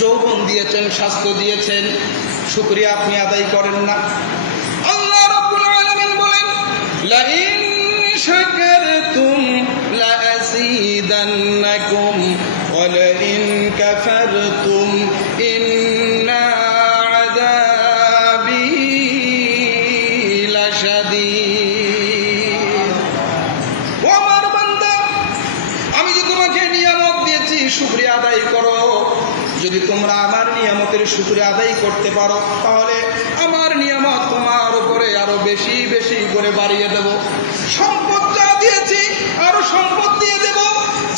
যৌবন দিয়েছেন, স্বাস্থ্য দিয়েছেন, শুকরিয়া আপনি আদায় করেন না। আল্লাহ রাব্বুল আলামিন বলেন, লাইন শাকারতুম লাযীদান্নাকুম ওয়া লাইন কাফারতুম ইন্না আযাবি লাশাদীদ। ও আমার বান্দা, আমি যে তোমাকে নিয়ামত দিয়েছি শুকরিয়া আদায় করো। যদি তোমরা আমার নিয়ামতের শুকরিয়া আদায় করতে পারো, তাহলে আমার নিয়ামত তোমার উপরে আরো বেশি বেশি করে বাড়িয়ে দেব। সম্পদ যা দিয়েছি আরো সম্পদ দিয়ে দেব।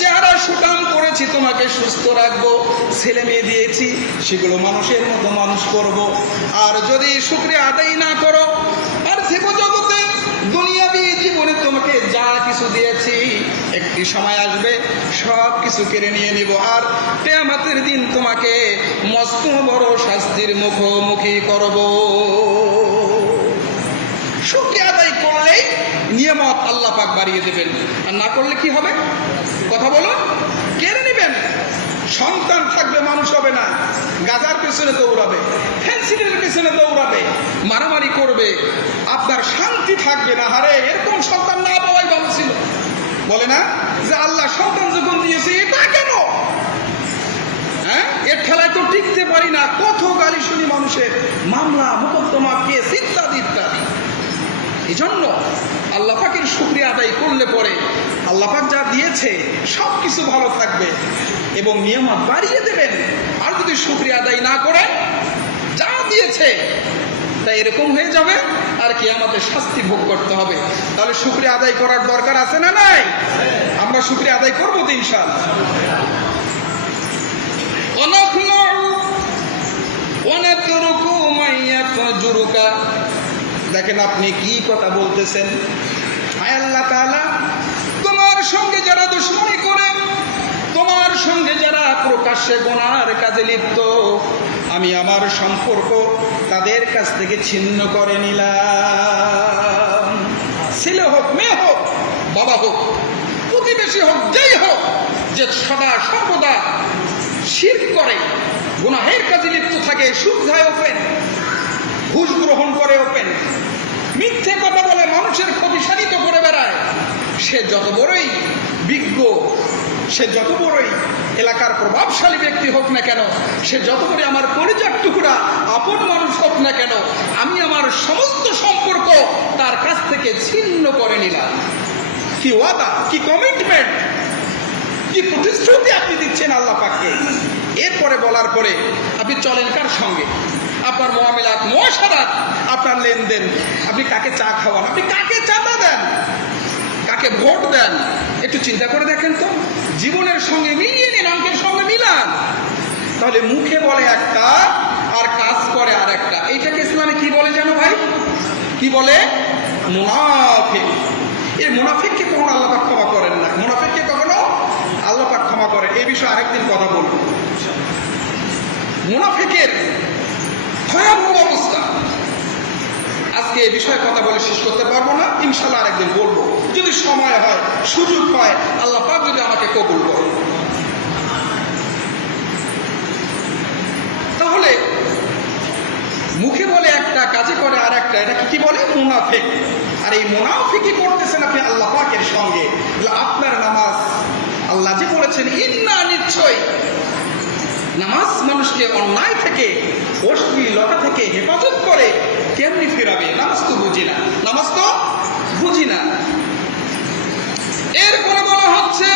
চেহারা সুঠাম করেছি, তোমাকে সুস্থ রাখবো। ছেলে মেয়ে দিয়েছি, সেগুলো মানুষের মতো মানুষ করব। আর যদি শুকরিয়া আদায় না করো, আর থেকো জগতে দুনিয়াবি জীবনে তোমাকে যা কিছু দিয়েছি, একটি সময় আসবে সব কিছু কেড়ে নিয়ে নিব। আর কিয়ামতের দিন তোমাকে মস্ত বড় শাস্তির মুখোমুখি করব। শুকরিয়া আদায় করলেই নিয়ামত আল্লাহ পাক বাড়িয়ে দেবেন, আর না করলে কি হবে? কথা বলুন, কেড়ে নেবেন। সন্তান থাকবে, মানুষ হবে না, গাজার পেছনে দৌড়াবে, ফেন্সিলের পেছনে দৌড়াবে, মারামারি করবে, আপনার শান্তি থাকবে না। হারে, এরকম সন্তান না পাওয়াই ভালো ছিল। বলে না যে আল্লাহ সন্তান যখন দিয়েছে এটা কেন? হ্যাঁ, এর খেলায় তো টিকতে পারি না। কত গালি শুনি মানুষের, মামলা মোকদ্দমা, কেস ইত্যাদি ইত্যাদি। এই জন্য আল্লাহ পাকের শুকরিয়া আদায় করলে পরে আল্লাহ পাক যা দিয়েছে সব কিছু ভালো থাকবে এবং নিয়ামত বাড়িয়ে দেবেন। আর যদি শুকরিয়া আদায় না করেন, যা দিয়েছে তাই এরকম হয়ে যাবে, আর কিয়ামতের শাস্তি ভোগ করতে হবে। তাহলে শুকরিয়া আদায় করার দরকার আছে না নাই? আমরা শুকরিয়া আদায় করবো তো ইনশাআল্লাহ। দেখেন আপনি কি কথা বলতেছেন। হায় আল্লাহ তাআলা, তোমার সঙ্গে যারা দুশমনী করে, তোমার সঙ্গে যারা প্রকাশ্যে গুনার কাজে লিপ্ত, আমি আমার সম্পর্ক তাদের কাছ থেকে ছিন্ন করে নিলাম। ছেলে হোক, মেয়ে হোক, বাবা হোক, প্রতিবেশী হোক, যেই হোক, যে সদা সর্বদা শিরক করে, গুনাহের কাজে লিপ্ত থাকে, সুদ খায় ওপেন, ঘুষ গ্রহণ করে ওপেন, মিথ্যে কথা বলে, মানুষের ক্ষতি সাধিত করে বেড়ায়, সে যত বড়ই বিজ্ঞ, সে যত বড়ই এলাকার প্রভাবশালী ব্যক্তি হোক না কেন, সে যত বড়ই আমার পরিচয় টুকরা আপন মানুষ হোক না কেন, আমি আমার সমস্ত সম্পর্ক তার কাছ থেকে ছিন্ন করে নিলাম। কি ওয়াদা, কি কমিটমেন্ট, কি প্রতিশ্রুতি আপনি দিচ্ছেন আল্লাহ পাককে। এরপরে বলার পরে আপনি চলেন কার সঙ্গে? আপনার মুআমিলাত, মুআশারাত, আপনার লেনদেন, আপনি কাকে চা খাওয়ান, আপনি কাকে চাঁদা দেন, কাকে ভোট দেন, একটু চিন্তা করে দেখেন তো। জীবনের সঙ্গে মিলিয়ে নিন, অঙ্কের সঙ্গে মিলান। তাহলে মুখে বলে একটা আর কাজ করে আর একটা। এইটাকে ইসলামে কি বলে জানো ভাই? কি বলে? মুনাফিক। এই মুনাফিককে কখনো আল্লাহ পাক ক্ষমা করেন না। মুনাফিককে কখনো আল্লাহ পাক ক্ষমা করেন। এই বিষয়ে আরেকদিন কথা বলবো। মুনাফিকের ভয়াবহ অবস্থা, আজকে এই বিষয়ে কথা বলে শেষ করতে পারবো না, ইনশাআল্লাহ আরেকদিন বলবো, যদি সময় হয়, সুযোগ হয়, আল্লাহ পাক যদি আমাকে কবুল করে। তাহলে মুখে বলে একটা, কাজে করে আর একটা, এটাকে কি বলে? মুনাফিক। আর এই মুনাফিকই করতেছেন আপনি আল্লাহ পাকের সঙ্গে। আপনার নামাজ, আল্লাহ যে বলেছেন ইন্না, নিশ্চয় নামাজ মানুষকে অন্যায় থেকে, অশ্লীলতা থেকে হেফাজত করে। কেমনি ফেরাবে? নামাজ তো বুঝি না, নামাজ তো বুঝি না। এরপরে বলা হচ্ছে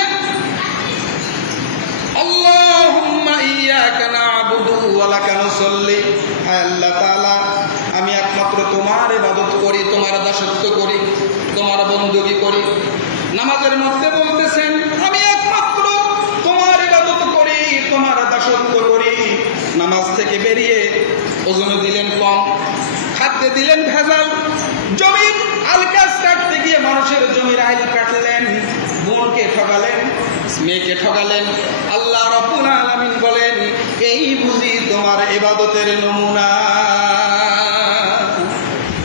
আল্লাহুম্মা ইয়্যাকা না'বুদু ওয়া লাকা নুসাল্লি। হায় আল্লাহ তাআলা, আমি একমাত্র তোমার ইবাদত করি, তোমার দাসত্ব করি, তোমার বندگی করি। নামাজের মধ্যে বলতেছেন আমি একমাত্র তোমার ইবাদত করি, তোমার দাসত্ব করি। নামাজ থেকে বেরিয়ে ওজন দিলেন কম, খাদ্যে দিলেন ভেজাল, জমির আলকাস কাটতে গিয়ে মানুষের জমির আইল কাটলেন, বোনকে ঠকালেন, মেয়েকে ঠকালেন। আল্লাহ রাব্বুল আলামিন বলেন এই বুঝি তোমার ইবাদতের নমুনা?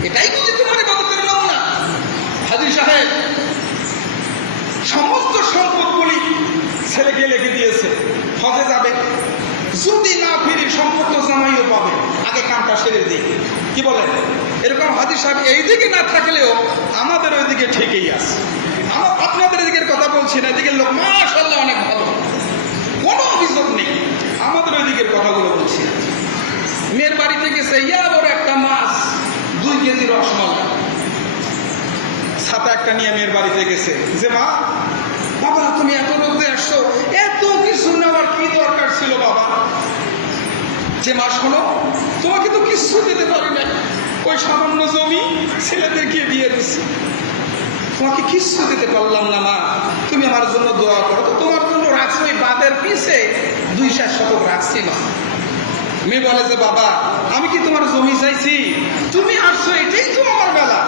এটাই বুঝি তোমার ইবাদতের নমুনা? হাজী সাহেব সমস্ত সম্পদগুলি ছেলেকে লিখে দিয়েছে, হজে যাবে, যদি না ফিরি সম্পর্ক জামাইও পাবে, আগে কামটা সেরে দিই। কি বলেন? এরকম হাদিস সাহেব এই দিকে না থাকলেও আমাদের ওই দিকে ঠিকই আছে। আপনাদের এদিকের কথা বলছি না, এদিকের লোক মাশাআল্লাহ অনেক ভালো, কোনো অভিযোগ নেই। আমাদের ওই দিকের কথাগুলো বলছি। মেয়ের বাড়িতে গেছে ইয়া বড় একটা মাছ, 2 কেজি রসমালাই, ছাতা একটা নিয়ে মেয়ের বাড়িতে গেছে। যে মা, বাবা তুমি এত রোদে আসছো, এত কিছু নেওয়ার কি দরকার ছিল বাবা? যে মা শোনো, তোমাকে তো কিছু দিতে পারি না, ওই সামান্য জমি ছেলেদেরকে দিয়ে দিচ্ছি, তোমাকে কিচ্ছু দিতে পারলাম না মা, তুমি আমার জন্য দোয়া করো। তো তোমার জন্য রাখছি ওই বাঁধের পিছে 2-4 শতক রাখছি মা। মেয়ে বলে যে বাবা, আমি কি তোমার জমি চাইছি? তুমি আসছো এটাই তো আমার বেলা,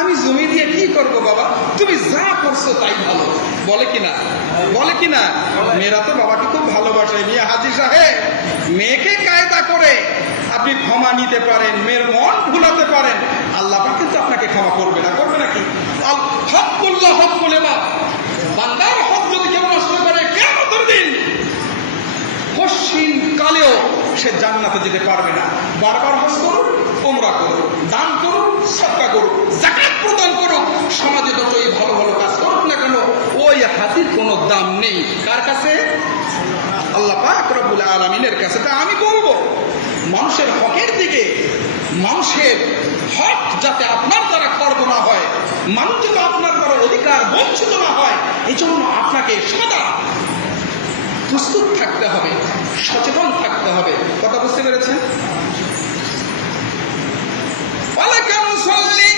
আমি জমি দিয়ে কি করবো বাবা? তুমি যা করছো তাই ভালো। বলে কিনা? বলে কিনা? মেয়েরা তো বাবাকে খুব ভালোবাসে। মিয়া হাজী সাহেব, মেয়েকে কায়দা করে আপনি ক্ষমা নিতে পারেন, মেয়ের মন ভুলাতে পারেন, আল্লাহ পাক কিন্তু আপনাকে ক্ষমা করবে না। করবে নাকি? হক বললো হক বলে মা, বান্দার হক যদি কেউ নষ্ট করে, কিয়ামতের দিন পশ্চিম কালেও সে জান্নাতে যেতে পারবে না। বারবার হজ করুন, ওমরা করুন, দান করুন, সাদকা করুন, যাকাত প্রদান করুন, সমাজে যতই ভালো ভালো কাজ করুক না কেন, ওই হাতির কোনো দাম নেই। কার কাছে? আল্লাহ পাক রব্বুল আলামিনের কাছে। তা আমি বলবো, মানুষের হকের দিকে, মানুষের হক যাতে আপনার দ্বারা খর্ব না হয়, মানুষ যাতে আপনার দ্বারা অধিকার বঞ্চিত না হয়, এই জন্য আপনাকে সদা প্রস্তুত থাকতে হবে, সচেতন থাকতে হবে। কথা বুঝতে পেরেছেন? ওয়ালাকা নুসাল্লি